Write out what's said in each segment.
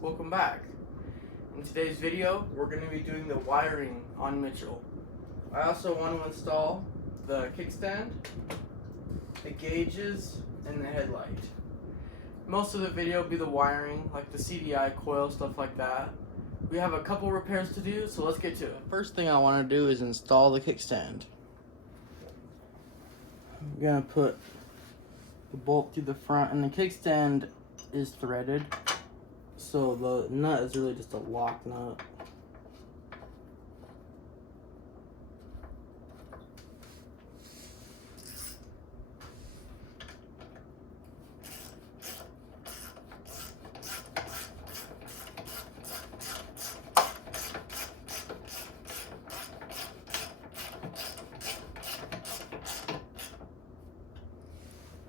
welcome back. In today's video, we're going to be doing the wiring on Mitchell. I also want to install the kickstand, the gauges, and the headlight. Most of the video will be the wiring, like the CDI coil, stuff like that. We have a couple repairs to do, so let's get to it. First thing I want to do is install the kickstand. I'm going to put the bolt through the front, and the kickstand is threaded, so the nut is really just a lock nut.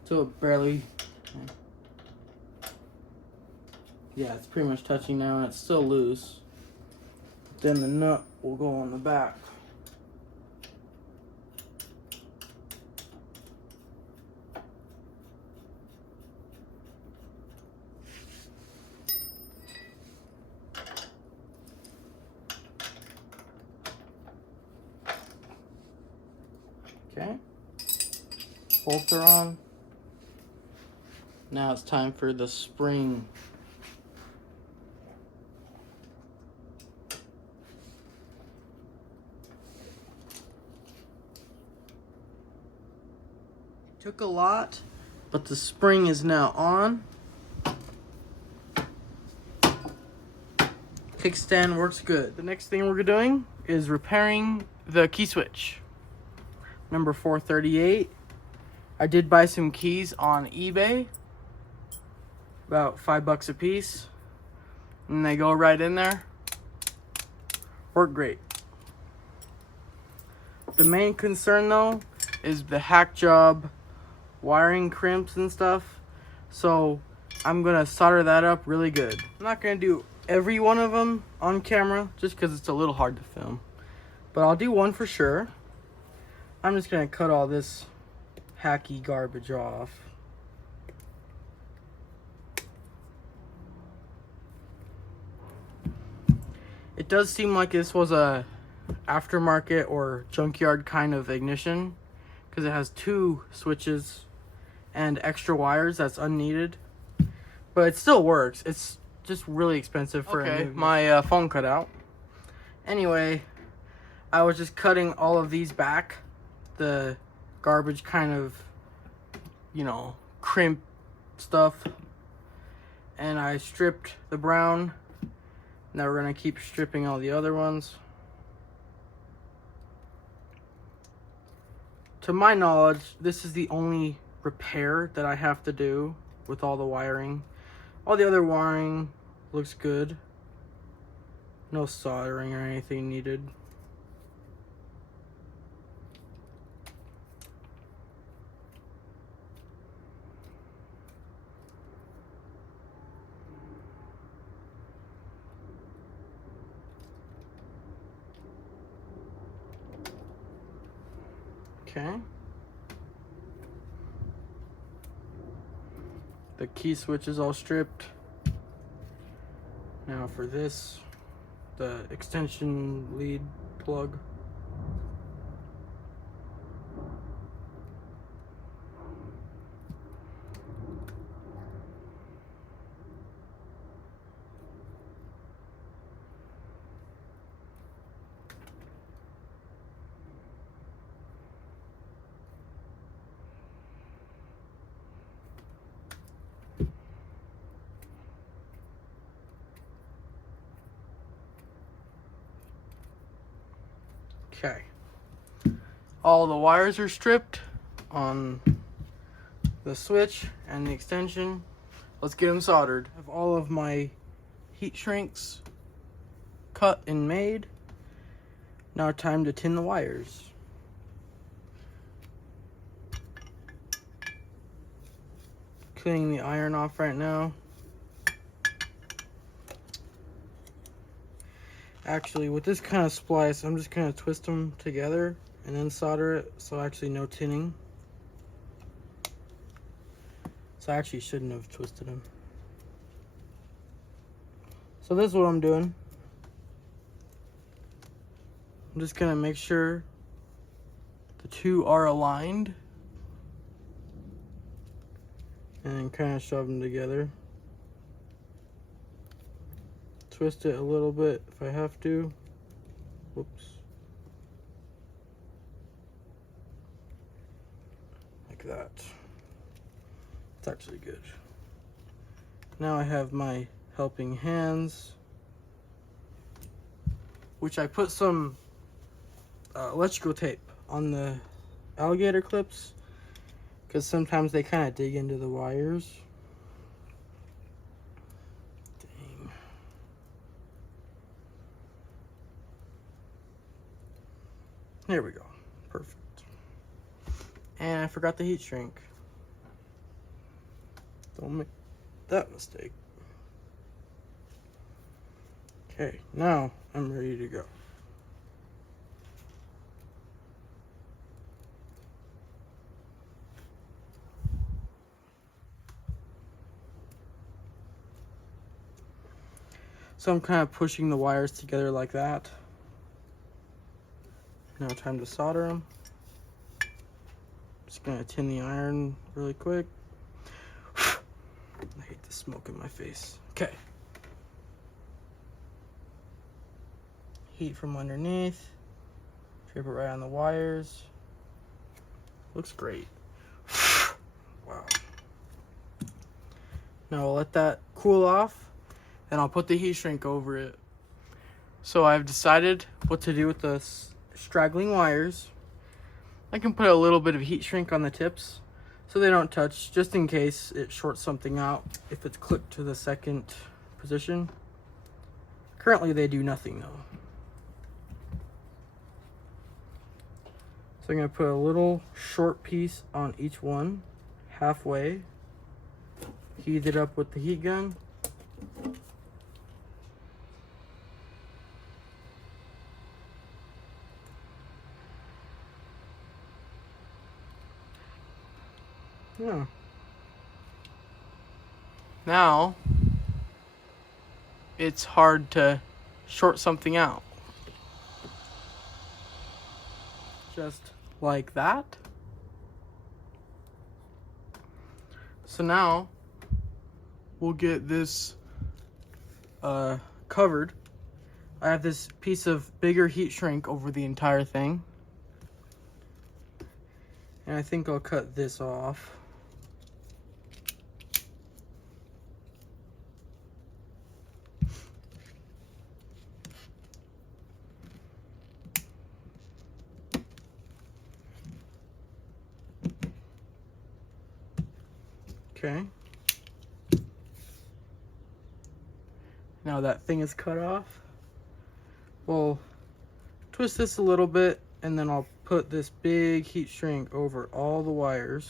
So it barely, yeah, it's pretty much touching now, and it's still loose. Then the nut will go on the back. Okay, bolts are on. Now it's time for the spring. Took a lot, but the spring is now on. Kickstand works good. The next thing we're doing is repairing the key switch. Number 438. I did buy some keys on eBay. About $5 a piece. And they go right in there. Work great. The main concern though is the hack job wiring crimps and stuff. So I'm gonna solder that up really good. I'm not gonna do every one of them on camera just because it's a little hard to film. But I'll do one for sure. I'm just gonna cut all this hacky garbage off. It does seem like this was a aftermarket or junkyard kind of ignition because it has 2 switches and extra wires that's unneeded, but it still works. It's just really expensive for a new. My phone cut out. Anyway, I was just cutting all of these back, the garbage kind of, you know, crimp stuff, and I stripped the brown. Now we're going to keep stripping all the other ones. To my knowledge, this is the only repair that I have to do with all the wiring. All the other wiring looks good. No soldering or anything needed. Okay. The key switch is all stripped. Now for this, the extension lead plug. Okay, all the wires are stripped on the switch and the extension. Let's get them soldered. I have all of my heat shrinks cut and made. Now time to tin the wires. Cleaning the iron off right now. Actually, with this kind of splice, I'm just going to twist them together and then solder it, so actually no tinning. So I actually shouldn't have twisted them. So this is what I'm doing. I'm just gonna make sure the two are aligned and then kind of shove them together. Twist it a little bit if I have to. Whoops. Like that. It's actually good. Now I have my helping hands, which I put some electrical tape on the alligator clips because sometimes they kind of dig into the wires. Dang. There we go. Perfect. And I forgot the heat shrink. Don't make that mistake. Okay, now I'm ready to go. So I'm kind of pushing the wires together like that. Now time to solder them. Just gonna tin the iron really quick. I hate the smoke in my face. Okay. Heat from underneath. Drip it right on the wires. Looks great. Wow. Now I'll let that cool off and I'll put the heat shrink over it. So I've decided what to do with the straggling wires. I can put a little bit of heat shrink on the tips so they don't touch, just in case it shorts something out if it's clipped to the second position. Currently they do nothing though. So I'm gonna put a little short piece on each one, halfway. Heat it up with the heat gun. Yeah. Now, it's hard to short something out. Just like that. So now, we'll get this covered. I have this piece of bigger heat shrink over the entire thing. And I think I'll cut this off. Okay. Now that thing is cut off. We'll twist this a little bit and then I'll put this big heat shrink over all the wires.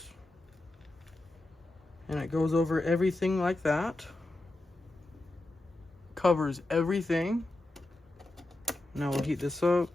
And it goes over everything like that. Covers everything. Now we'll heat this up.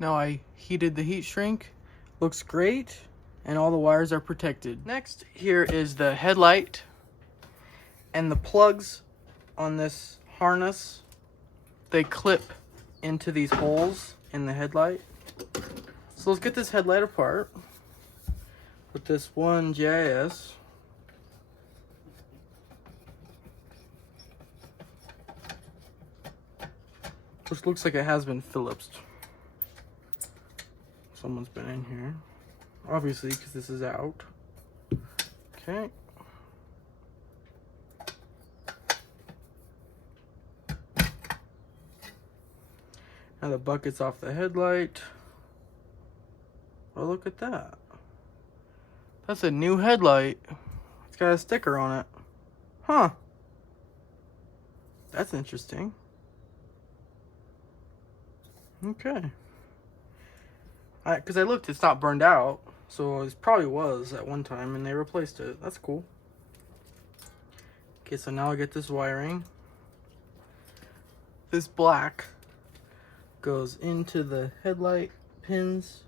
Now I heated the heat shrink. Looks great, and all the wires are protected. Next, here is the headlight and the plugs on this harness. They clip into these holes in the headlight. So let's get this headlight apart with this one GIS. Which looks like it has been Phillipsed. Someone's been in here, obviously, because this is out. Okay. Now the bucket's off the headlight. Oh, look at that. That's a new headlight. It's got a sticker on it. Huh. That's interesting. Okay. Because I looked, it's not burned out. So it probably was at one time and they replaced it. That's cool. Okay, so now I get this wiring. This black goes into the headlight pins.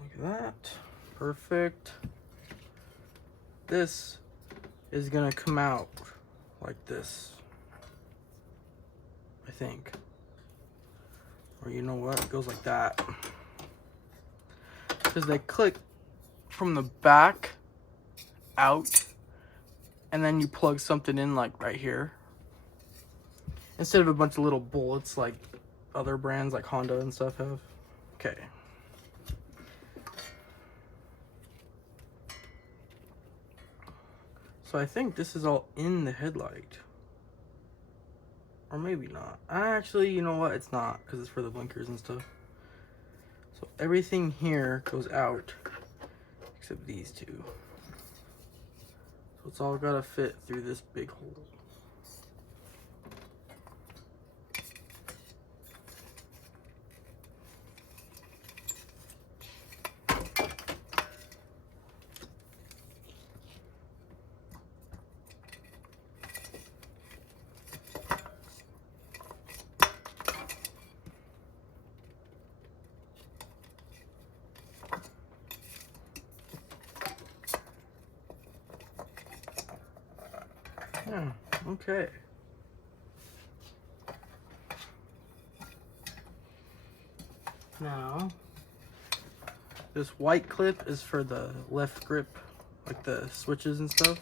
Like that. Perfect. This is gonna come out like this, I think. Or you know what? It goes like that. Because they click from the back out, and then you plug something in like right here. Instead of a bunch of little bullets like other brands like Honda and stuff have. Okay. So I think this is all in the headlight. Or maybe not. Actually, you know what? It's not, because it's for the blinkers and stuff. So everything here goes out, except these two. So it's all gotta fit through this big hole. Yeah, okay. Now, this white clip is for the left grip, like the switches and stuff.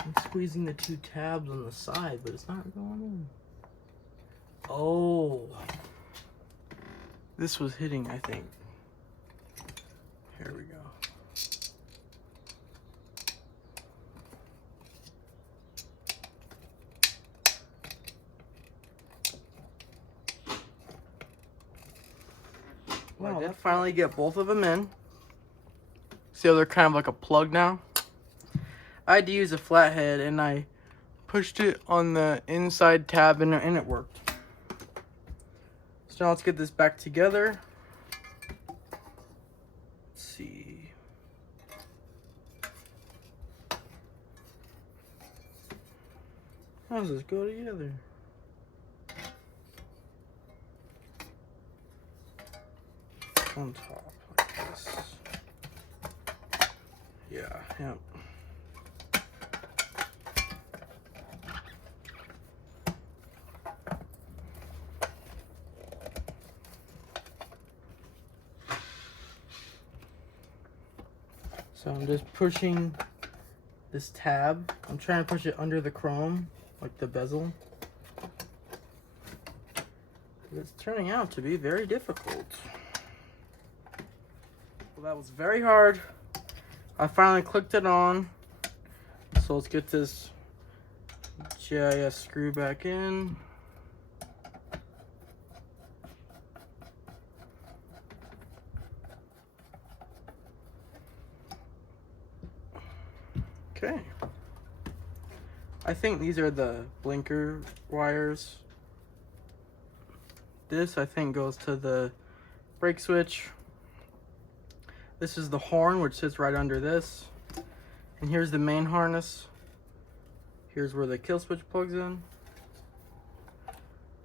I'm squeezing the two tabs on the side, but it's not going in. Oh. This was hitting, I think. Here we go. Wow, I did finally get both of them in. See how they're kind of like a plug now? I had to use a flathead and I pushed it on the inside tab and it worked. So now let's get this back together. Let's see. How does this go together? On top like this. Yeah, yep. So I'm just pushing this tab. I'm trying to push it under the chrome, like the bezel. It's turning out to be very difficult. Well, that was very hard. I finally clicked it on. So let's get this GIS screw back in. Okay. I think these are the blinker wires. This, I think, goes to the brake switch. This is the horn, which sits right under this. And here's the main harness. Here's where the kill switch plugs in.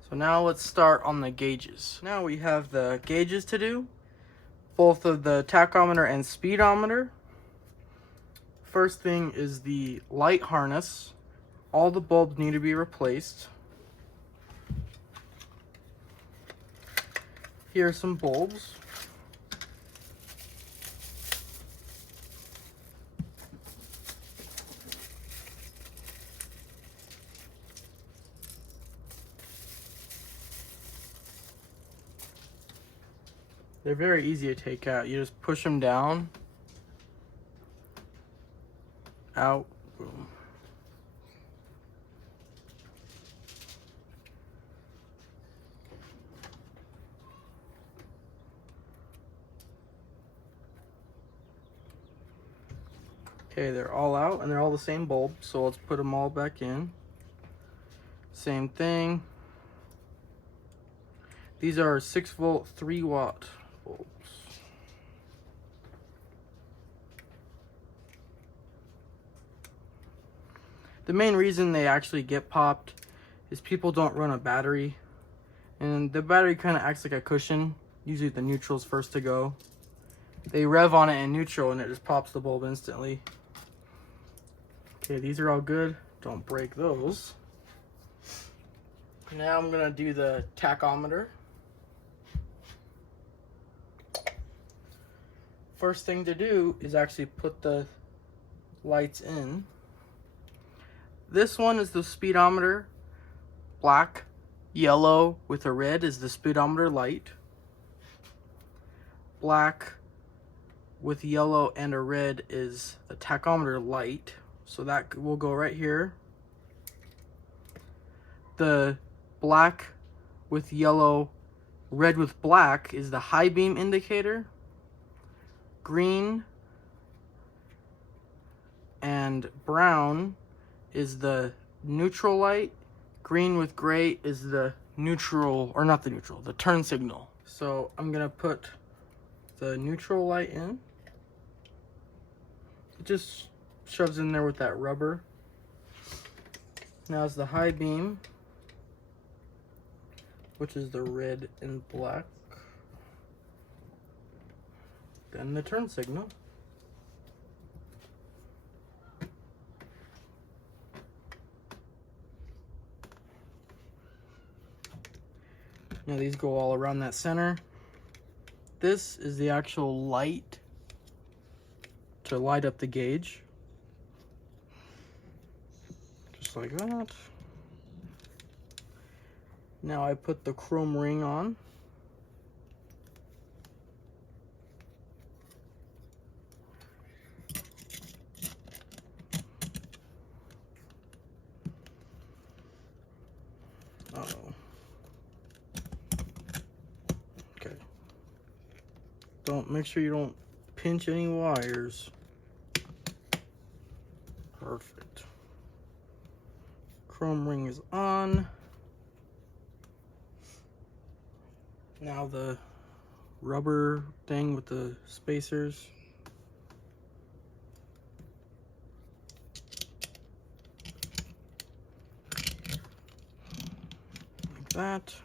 So now let's start on the gauges. Now we have the gauges to do, both of the tachometer and speedometer. First thing is the light harness. All the bulbs need to be replaced. Here are some bulbs. They're very easy to take out. You just push them down, out, boom. Okay, they're all out and they're all the same bulb, so let's put them all back in. Same thing. These are 6-volt, 3-watt bulbs. The main reason they actually get popped is people don't run a battery, and the battery kind of acts like a cushion. Usually the neutral's first to go. They rev on it in neutral and it just pops the bulb instantly. Okay, these are all good. Don't break those. Now I'm gonna do the tachometer. First thing to do is actually put the lights in. This one is the speedometer. Black, yellow with a red is the speedometer light. Black with yellow and a red is the tachometer light. So that will go right here. The black with yellow, red with black is the high beam indicator. Green and brown is the neutral light. Green with gray is the neutral, or not the neutral, the turn signal. So I'm gonna put the neutral light in. It just shoves in there with that rubber. Now it's the high beam, which is the red and black. Then the turn signal. Now these go all around that center. This is the actual light to light up the gauge. Just like that. Now I put the chrome ring on. Uh-oh. Okay. Make sure you don't pinch any wires. Perfect. Chrome ring is on. Now the rubber thing with the spacers. Like that.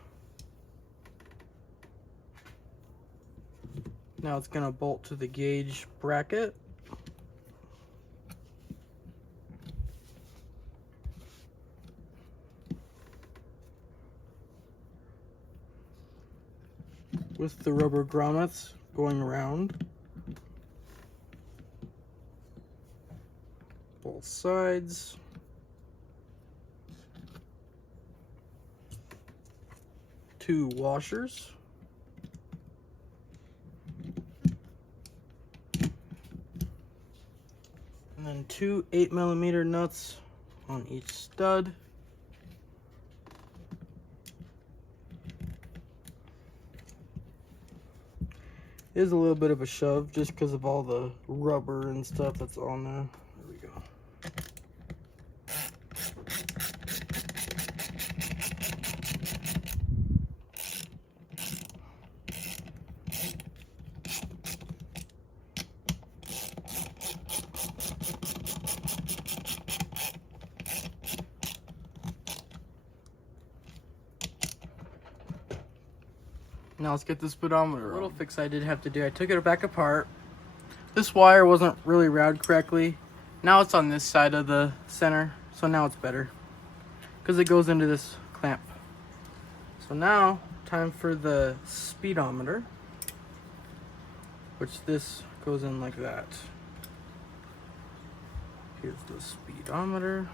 Now it's gonna bolt to the gauge bracket. With the rubber grommets going around both sides. Two washers. And then two 8mm nuts on each stud. It is a little bit of a shove just because of all the rubber and stuff that's on there. There we go. Now let's get the speedometer. A little fix I did have to do. I took it back apart. This wire wasn't really routed correctly. Now it's on this side of the center, so now it's better because it goes into this clamp. So now, time for the speedometer, which this goes in like that. Here's the speedometer.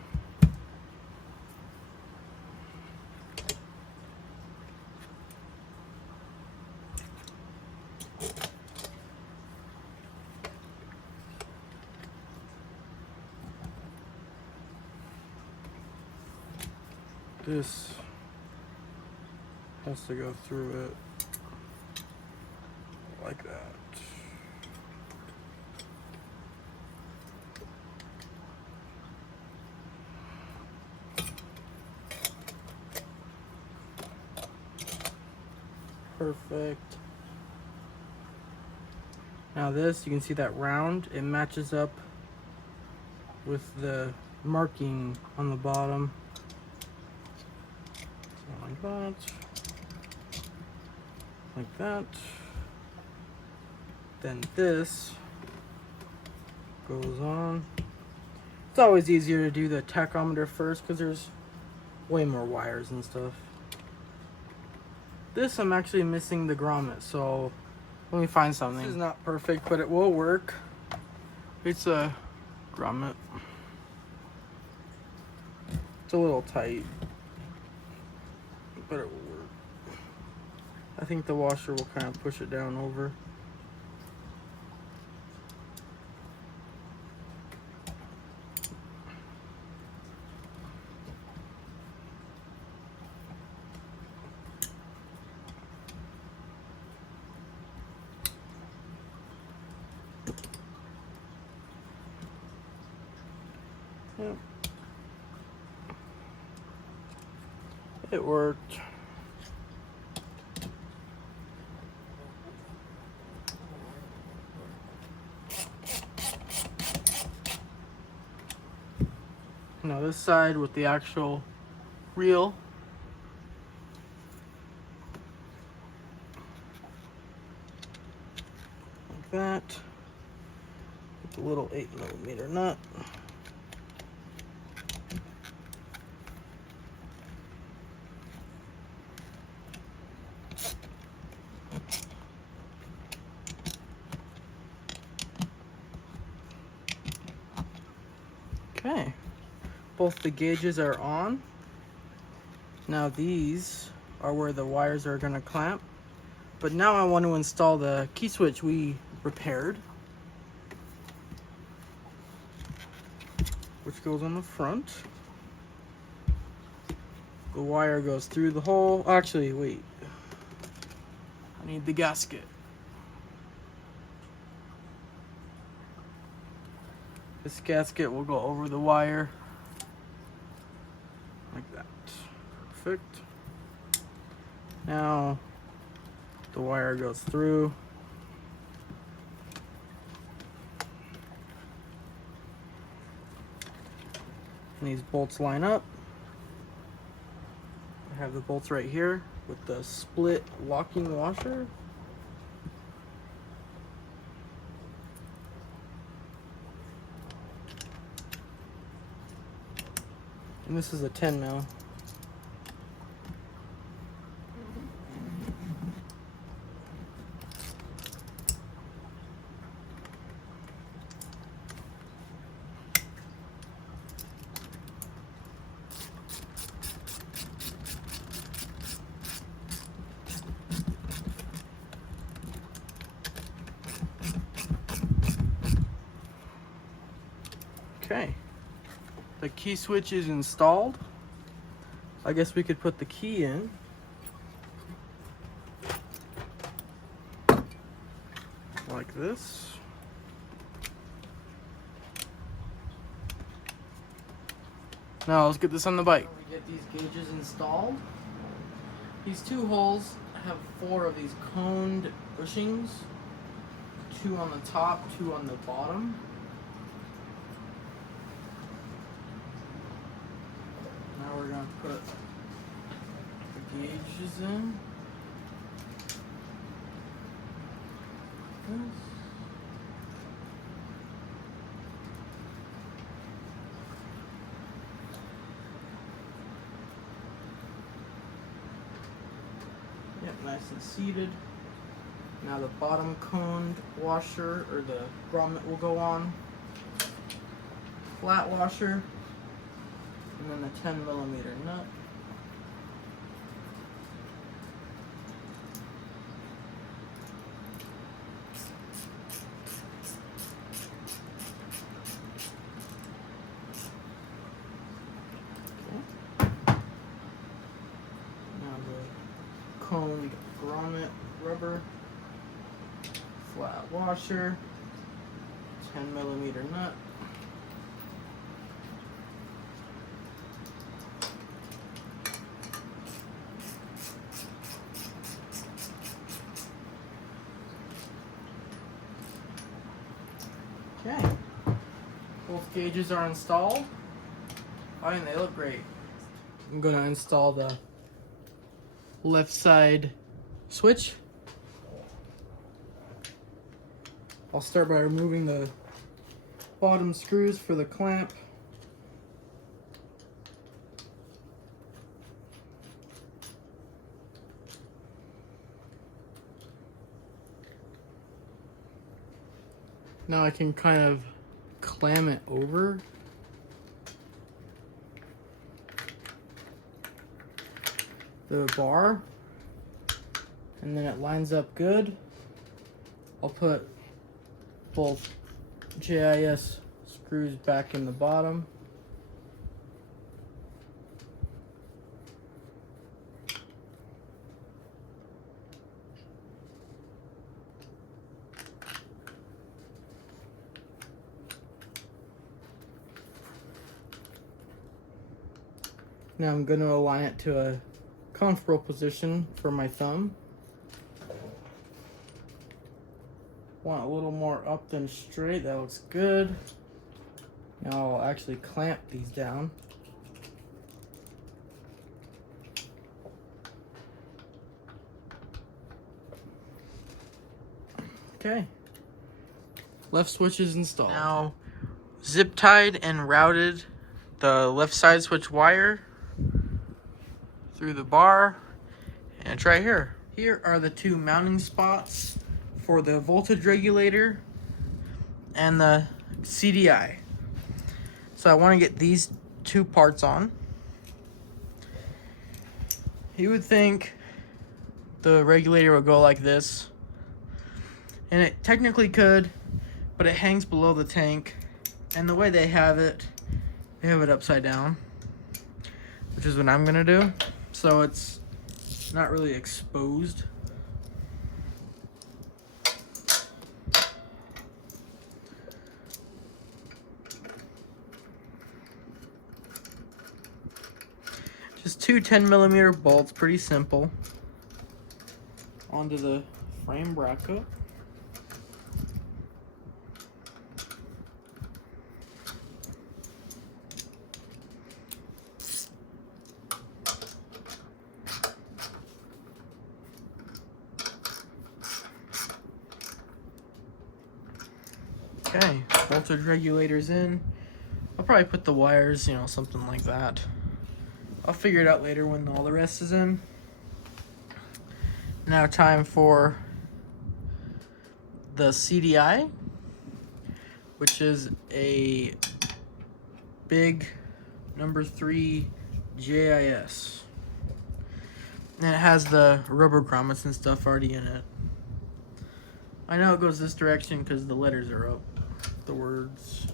This has to go through it like that. Perfect. Now this, you can see that round, it matches up with the marking on the bottom. So like that. Like that. Then this goes on. It's always easier to do the tachometer first because there's way more wires and stuff. This, I'm actually missing the grommet, so let me find something. This is not perfect, but it will work. It's a grommet. It's a little tight, but it will work. I think the washer will kind of push it down over. Yep. It worked. Now this side with the actual reel. Like that. With the little 8mm nut. Okay, both the gauges are on. Now these are where the wires are going to clamp. But now I want to install the key switch we repaired, which goes on the front. The wire goes through the hole. Actually, wait. I need the gasket. This gasket will go over the wire like that. Perfect. Now the wire goes through. And these bolts line up. I have the bolts right here with the split locking washer. And this is a 10mm. Okay. The key switch is installed. I guess we could put the key in. Like this. Now let's get this on the bike. We get these gauges installed. These two holes have 4 of these coned bushings. 2 on the top, 2 on the bottom. Now we're going to put the gauges in. Yep, nice and seated. Now the bottom coned washer, or the grommet, will go on. Flat washer. And then the 10mm nut. Okay. screwdriver, flat washer, 10mm nut, okay, both gauges are installed. I mean, they look great. I'm gonna install the left side switch. I'll start by removing the bottom screws for the clamp. Now I can kind of clam it over. The bar, and then it lines up good. I'll put both JIS screws back in the bottom. Now I'm going to align it to a comfortable position for my thumb. Want a little more up than straight. That looks good. Now I'll actually clamp these down. Okay. Left switch is installed. Now zip tied and routed the left side switch wire through the bar, and it's right here. Here are the two mounting spots for the voltage regulator and the CDI. So I want to get these two parts on. You would think the regulator would go like this, and it technically could, but it hangs below the tank, and the way they have it upside down, which is what I'm gonna do. So it's not really exposed. Just two 10mm bolts, pretty simple, onto the frame bracket. Okay, voltage regulator's in. I'll probably put the wires, you know, something like that. I'll figure it out later when all the rest is in. Now time for the CDI, which is a big number 3 JIS. And it has the rubber grommets and stuff already in it. I know it goes this direction because the letters are up, the words.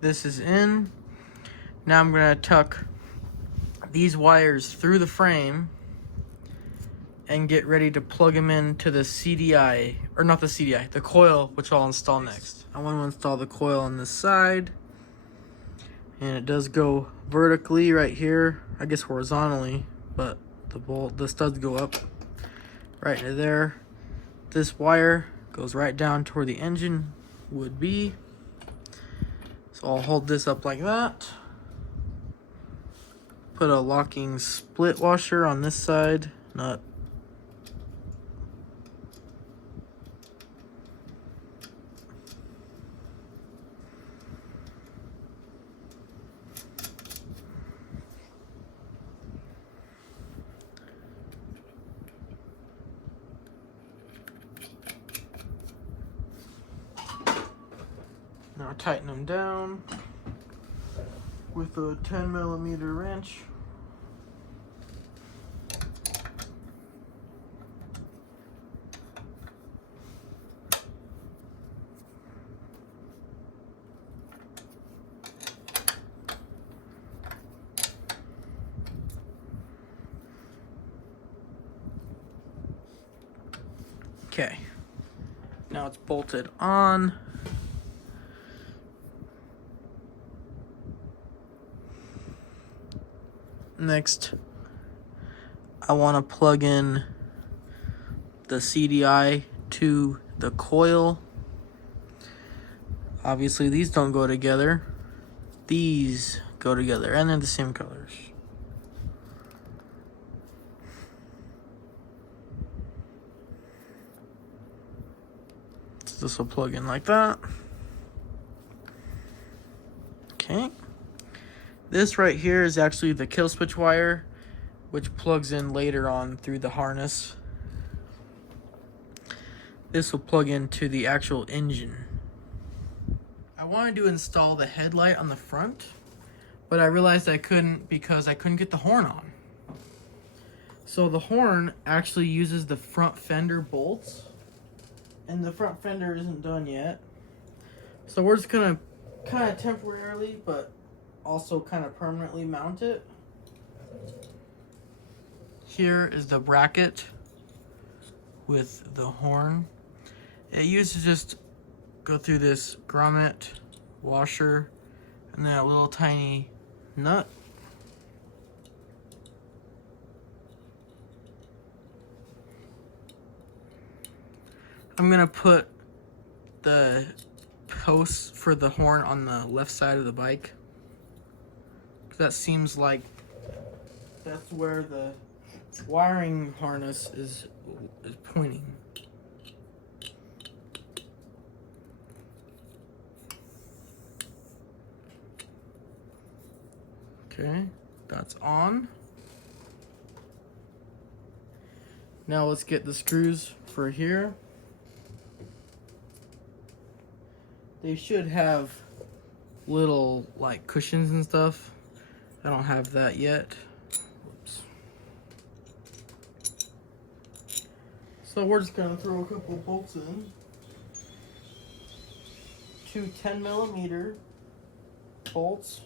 This is in. Now I'm going to tuck these wires through the frame and get ready to plug them into the CDI, or not the CDI, the coil, which I'll install next. I want to install the coil on this side, and it does go vertically right here, I guess horizontally, but the studs go up right to there. This wire goes right down to where the engine would be. So I'll hold this up like that. Put a locking split washer on this side, nut. Now Now tighten them down with a 10mm wrench. Okay, now it's bolted on. Next, I want to plug in the CDI to the coil. Obviously, these don't go together. These go together, and they're the same colors. So this will plug in like that. Okay. This right here is actually the kill switch wire, which plugs in later on through the harness. This will plug into the actual engine. I wanted to install the headlight on the front, but I realized I couldn't because I couldn't get the horn on. So the horn actually uses the front fender bolts, and the front fender isn't done yet. So we're just gonna kind of temporarily, but also kind of permanently mount it. Here is the bracket with the horn. It used to just go through this grommet washer and then a little tiny nut. I'm gonna put the posts for the horn on the left side of the bike. That seems like that's where the wiring harness is pointing. Okay, that's on. Now let's get the screws for here. They should have little like cushions and stuff. I don't have that yet. Whoops. So we're just gonna throw a couple bolts in. 2 10mm bolts.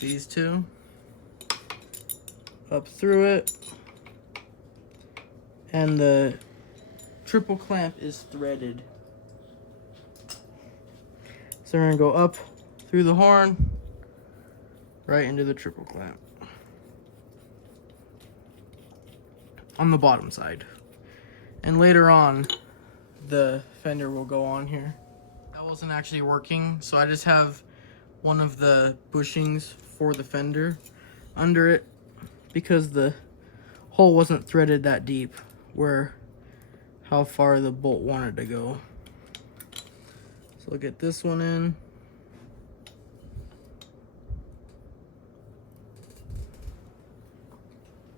These two. Up through it. And the triple clamp is threaded. So we're gonna go up through the horn, right into the triple clamp. On the bottom side. And later on, the fender will go on here. That wasn't actually working, so I just have one of the bushings for the fender under it because the hole wasn't threaded that deep where how far the bolt wanted to go. So we'll get this one in.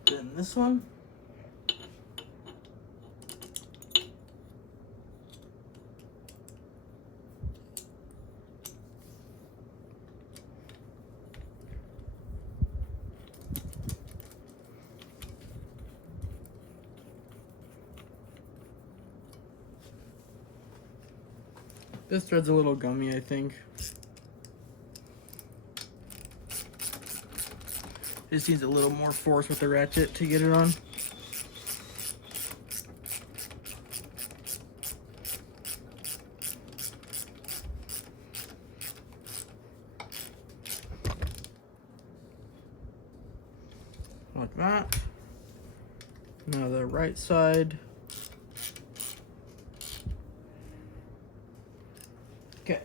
Then this one. This thread's a little gummy, I think. Just needs a little more force with the ratchet to get it on. Like that. Now the right side. Okay.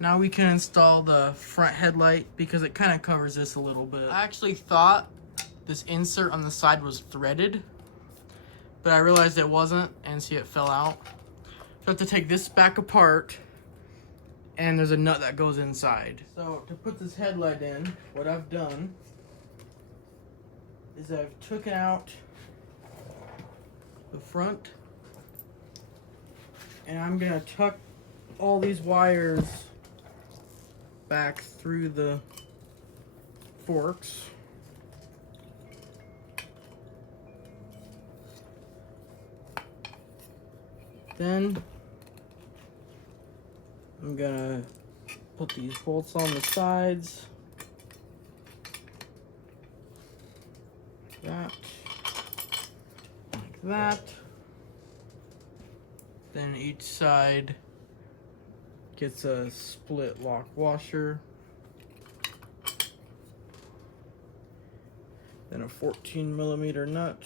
Now we can install the front headlight because it kind of covers this a little bit. I actually thought this insert on the side was threaded, but I realized it wasn't, and see it fell out. So I have to take this back apart, and there's a nut that goes inside. So to put this headlight in, what I've done is I've taken out the front, and I'm gonna tuck all these wires back through the forks. Then I'm gonna put these bolts on the sides. Like that. Then each side gets a split lock washer. Then a 14mm nut.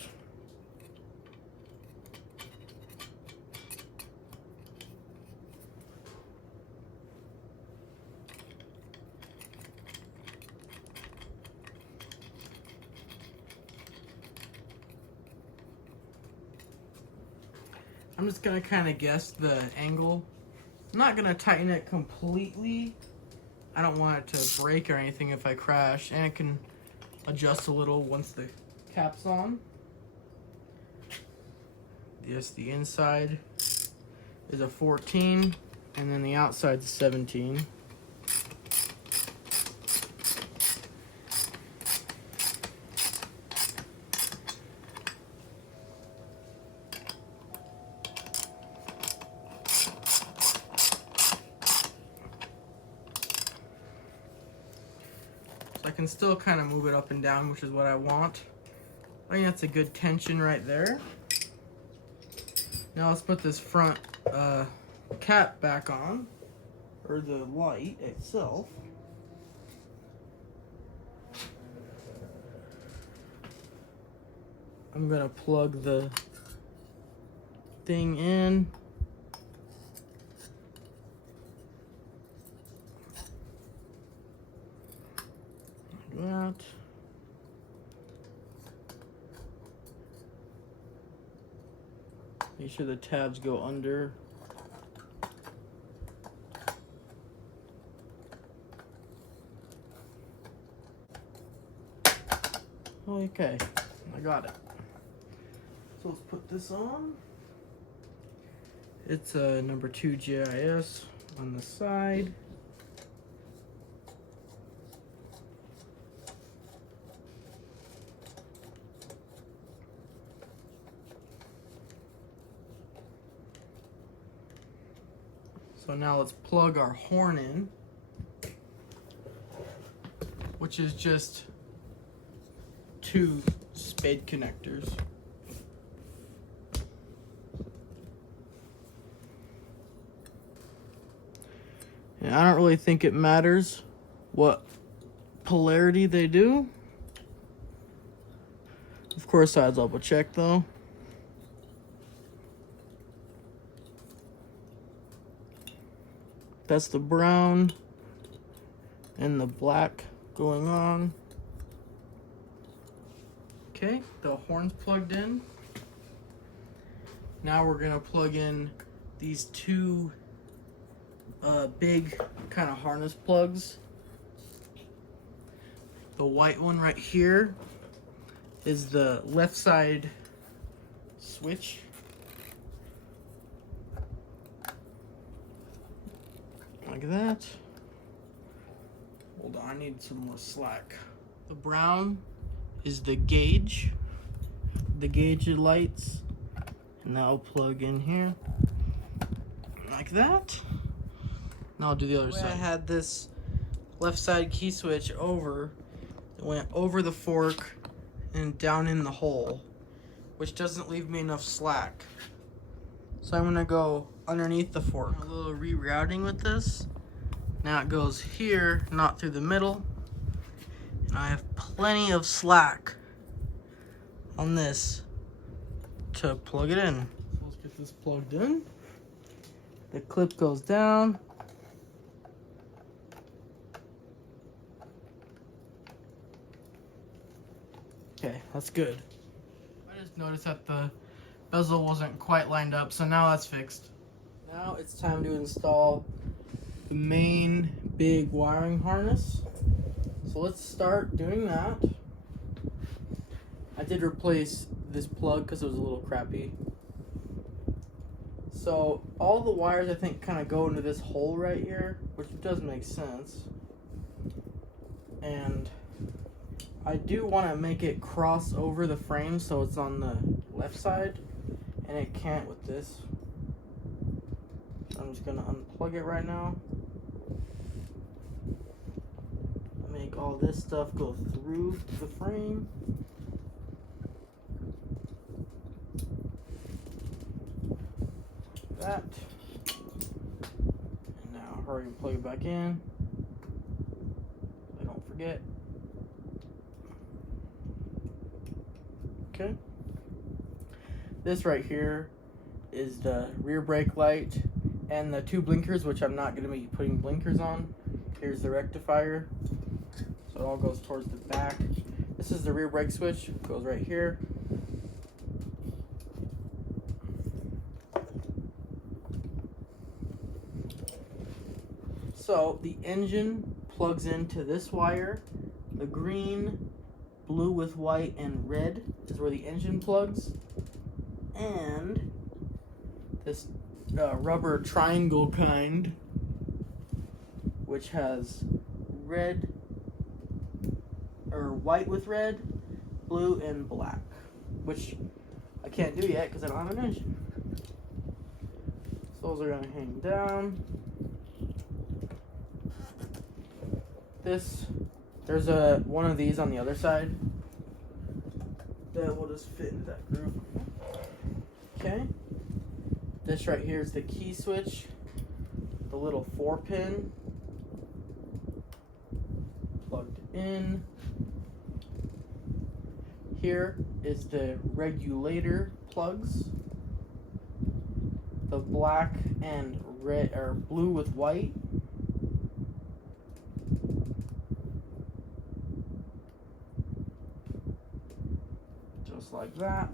I'm just gonna kind of guess the angle. I'm not gonna tighten it completely. I don't want it to break or anything if I crash, and it can adjust a little once the cap's on. Yes, the inside is a 14, and then the outside's a 17. I can still kind of move it up and down, which is what I want. I think that's a good tension right there. Now let's put this front cap back on, or the light itself. I'm gonna plug the thing in. That. Make sure the tabs go under. Okay, I got it. So let's put this on. It's a number 2 GIS on the side. So now let's plug our horn in, which is just 2 spade connectors. And I don't really think it matters what polarity they do. Of course, I'd double check though. That's the brown and the black going on. Okay, the horn's plugged in. Now we're gonna plug in these 2 big kind of harness plugs. The white one right here is the left side switch. Like that. Hold on, I need some more slack. The brown is the gauge lights, and that'll plug in here like that. Now I'll do the other side. I had this left side key switch over, it went over the fork and down in the hole, which doesn't leave me enough slack. So I'm gonna go underneath the fork. A little rerouting with this. Now it goes here, not through the middle. And I have plenty of slack on this to plug it in. So let's get this plugged in. The clip goes down. Okay, that's good. I just noticed that the bezel wasn't quite lined up, so now that's fixed. Now it's time to install the main big wiring harness. So let's start doing that. I did replace this plug because it was a little crappy. So all the wires I think kind of go into this hole right here, which does make sense. And I do want to make it cross over the frame so it's on the left side, and it can't with this. I'm just gonna unplug it right now. Make all this stuff go through the frame. That. And now hurry and plug it back in. I don't forget. Okay. This right here is the rear brake light and the 2 blinkers, which I'm not going to be putting blinkers on. Here's the rectifier. So it all goes towards the back. This is the rear brake switch. It goes right here. So the engine plugs into this wire. The green, blue with white, and red is where the engine plugs. And this rubber triangle kind, which has red, or white with red, blue, and black, which I can't do yet because I don't have an engine. So those are going to hang down. There's one of these on the other side that will just fit into that groove. Okay. This right here is the key switch, the little 4-pin plugged in. Here is the regulator plugs, the black and red, or blue with white. Just like that.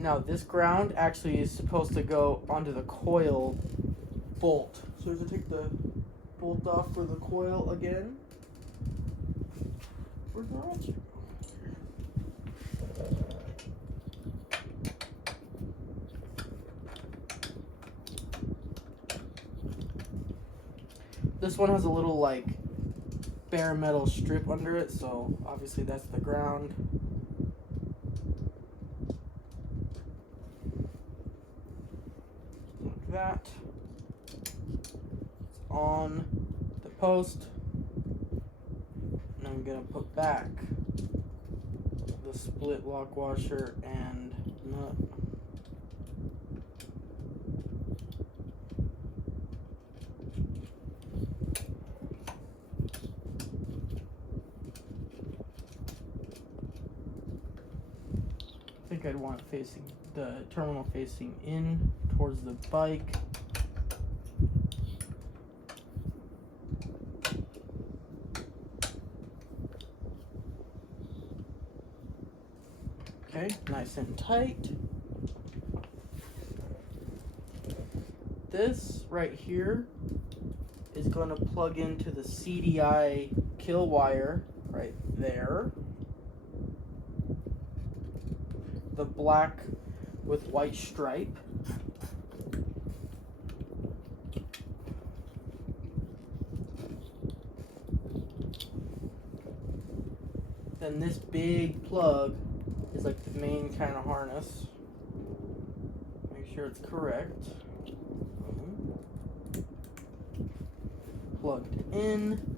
Now this ground actually is supposed to go onto the coil bolt. So we're going to take the bolt off for the coil again. Where's the ratchet? This one has a little like bare metal strip under it, so obviously that's the ground. Like that. It's on the post. And I'm gonna put back the split lock washer and nut. I think I'd want it facing the terminal facing in towards the bike. Okay, nice and tight. This right here is going to plug into the CDI kill wire right there. The black with white stripe. Then this big plug is like the main kind of harness. Make sure it's correct. Plugged in.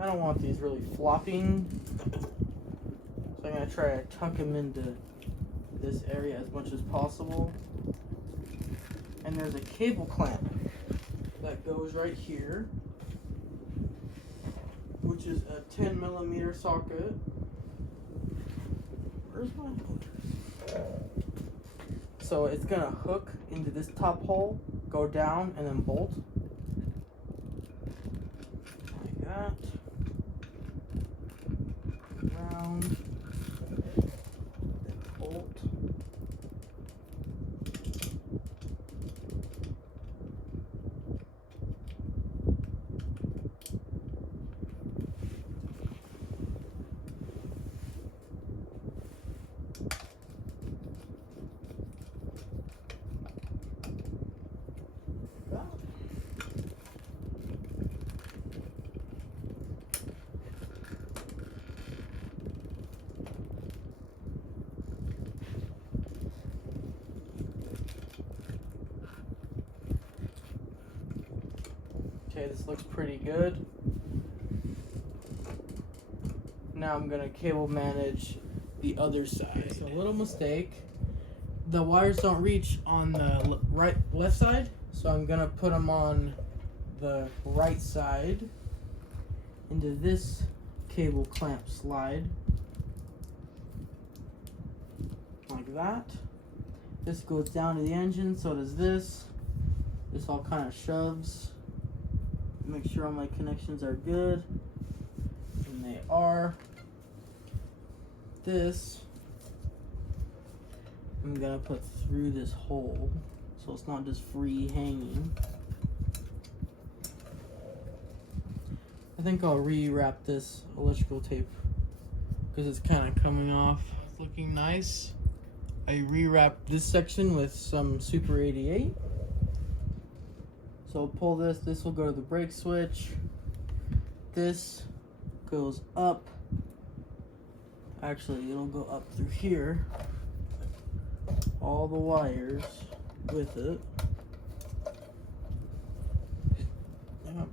I don't want these really flopping, so I'm going to try to tuck them into this area as much as possible. And there's a cable clamp that goes right here, which is a 10mm socket. Where's my hook? So it's going to hook into this top hole, go down, and then bolt. Like that. Round, then bolt. say this looks pretty good. Now I'm gonna cable manage the other side. So a little mistake. The wires don't reach on the left side, so I'm gonna put them on the right side into this cable clamp slide, like that. This goes down to the engine, so does this. This all kind of shoves. Make sure all my connections are good, and they are. This I'm gonna put through this hole, so it's not just free hanging. I think I'll rewrap this electrical tape because it's kind of coming off. It's looking nice. I rewrapped this section with some Super 88. So I'll pull this. This will go to the brake switch. This goes up. Actually, it'll go up through here. All the wires with it. Yep.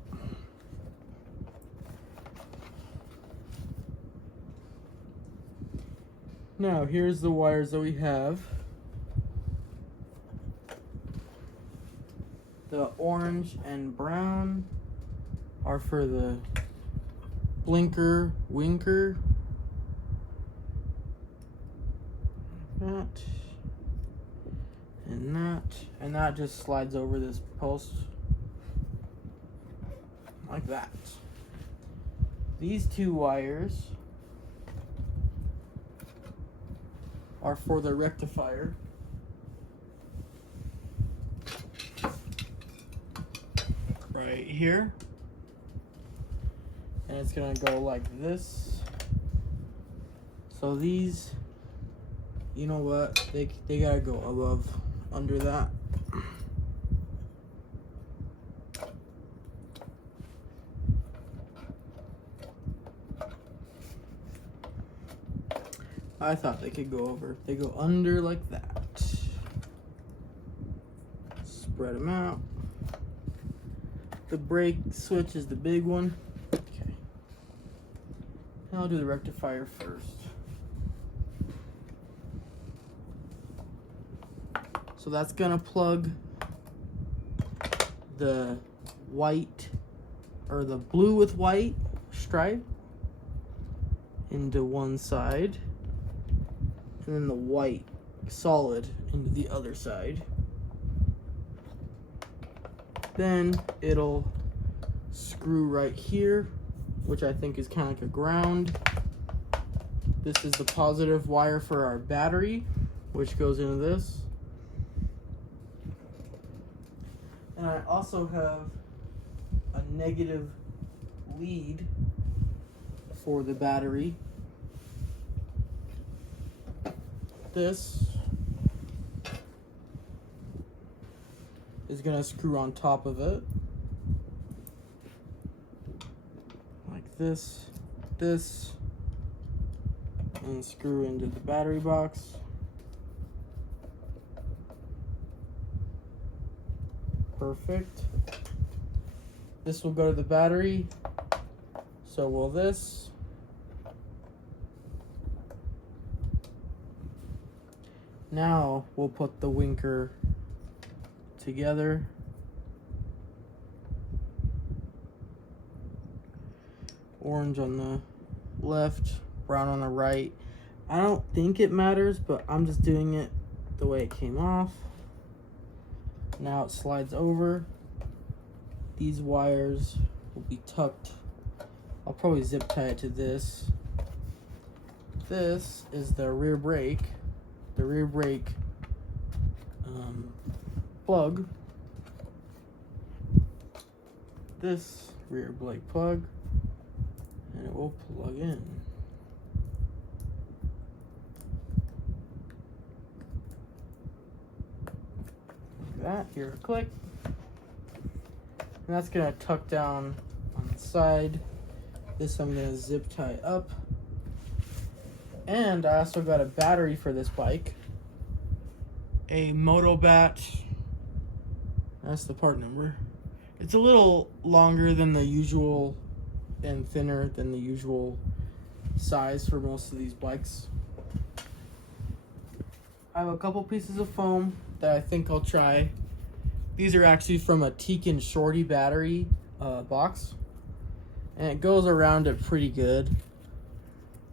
Now, here's the wires that we have. The orange and brown are for the blinker, winker. That. And that. And that just slides over this post. Like that. These two wires are for the rectifier. Right here. And it's gonna go like this. So these, you know what? They gotta go above, under that. I thought they could go over. They go under like that. Spread them out. The brake switch is the big one. Okay. Now I'll do the rectifier first. So that's gonna plug the white, or the blue with white stripe into one side, and then the white solid into the other side. Then it'll screw right here, which I think is kind of like a ground. This is the positive wire for our battery, which goes into this. And I also have a negative lead for the battery. This is gonna screw on top of it. Like this, and screw into the battery box. Perfect. This will go to the battery. So will this. Now we'll put the winker together. Orange on the left, brown on the right. I don't think it matters, but I'm just doing it the way it came off. Now it slides over. These wires will be tucked. I'll probably zip tie it to this. This is the rear brake. The rear brake plug. This rear brake plug, and it will plug in. Like that. Here, a click. And that's gonna tuck down on the side. This I'm gonna zip tie up. And I also got a battery for this bike. A Motobat. That's the part number. It's a little longer than the usual and thinner than the usual size for most of these bikes. I have a couple pieces of foam that I think I'll try. These are actually from a Tekin Shorty battery box, and it goes around it pretty good,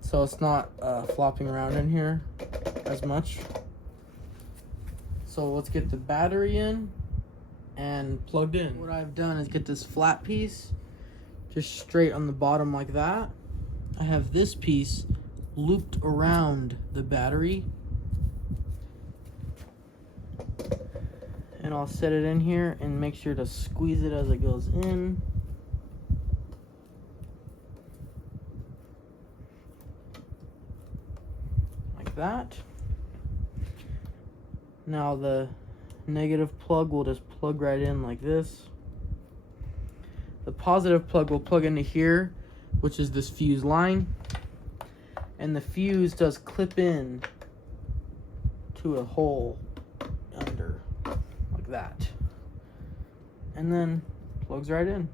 so it's not flopping around in here as much. So let's get the battery in and plugged in. What I've done is get this flat piece just straight on the bottom like that. I have this piece looped around the battery, and I'll set it in here and make sure to squeeze it as it goes in. Like that. Now the negative plug will just plug right in like this. The positive plug will plug into here, which is this fuse line. And the fuse does clip in to a hole under, like that. And then plugs right in.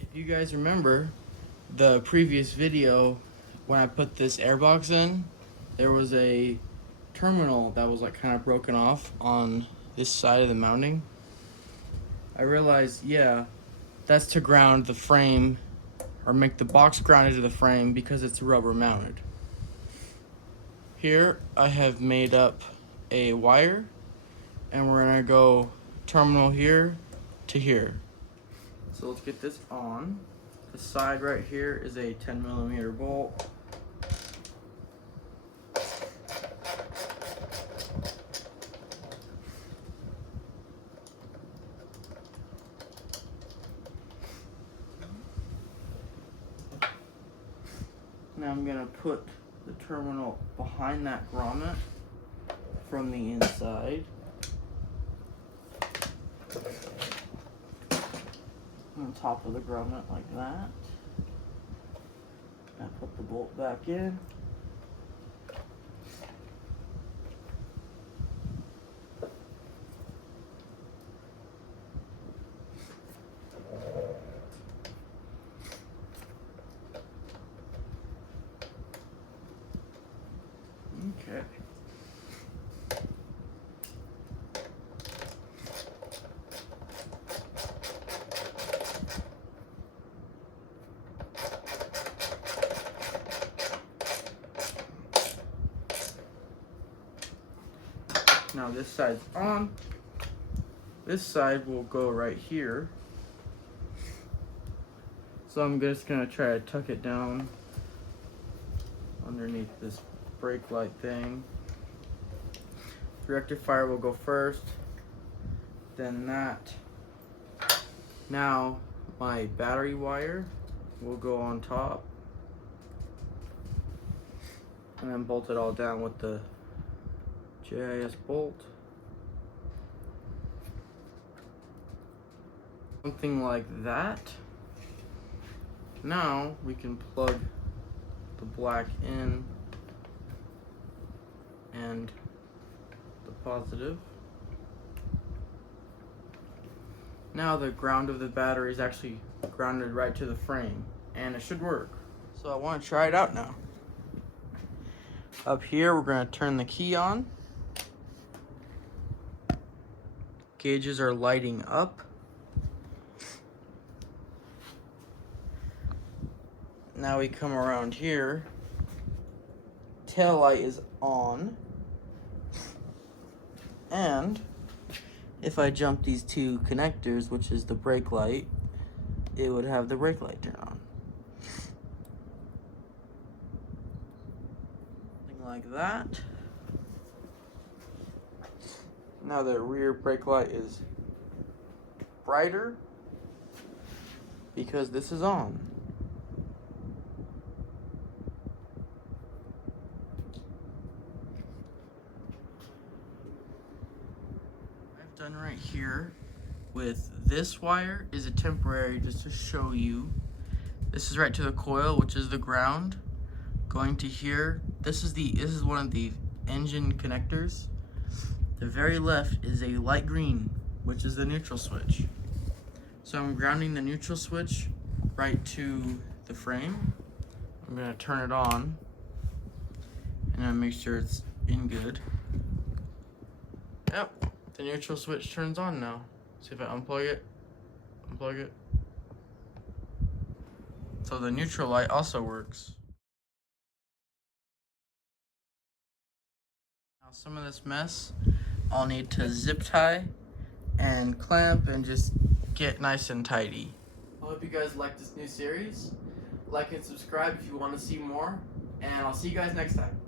If you guys remember the previous video, when I put this airbox in, there was a terminal that was like kind of broken off on this side of the mounting. I realized, yeah, that's to ground the frame or make the box grounded to the frame because it's rubber mounted. Here I have made up a wire, and we're gonna go terminal here to here. So let's get this on. The side right here is a 10mm bolt. Now I'm gonna put the terminal behind that grommet from the inside. On top of the grommet like that. Now put the bolt back in. Okay. Now this side's on. This side will go right here. So I'm just gonna try to tuck it down underneath this brake light thing. The rectifier will go first, then that. Now my battery wire will go on top, and then bolt it all down with the JIS bolt. Something like that. Now we can plug the black in and the positive. Now the ground of the battery is actually grounded right to the frame, and it should work. So I want to try it out now. Up here we're going to turn the key on. Gauges are lighting up. Now we come around here. Tail light is on. And if I jump these two connectors, which is the brake light, it would have the brake light turn on. Something like that. Now the rear brake light is brighter because this is on. I've done right here with this wire is a temporary, just to show you. This is right to the coil, which is the ground. Going to here. This is one of the engine connectors. The very left is a light green, which is the neutral switch. So I'm grounding the neutral switch right to the frame. I'm gonna turn it on and I make sure it's in good. Yep, the neutral switch turns on now. See if I unplug it. So the neutral light also works. Now some of this mess I'll need to zip tie and clamp and just get nice and tidy. I hope you guys like this new series. Like and subscribe if you want to see more, and I'll see you guys next time.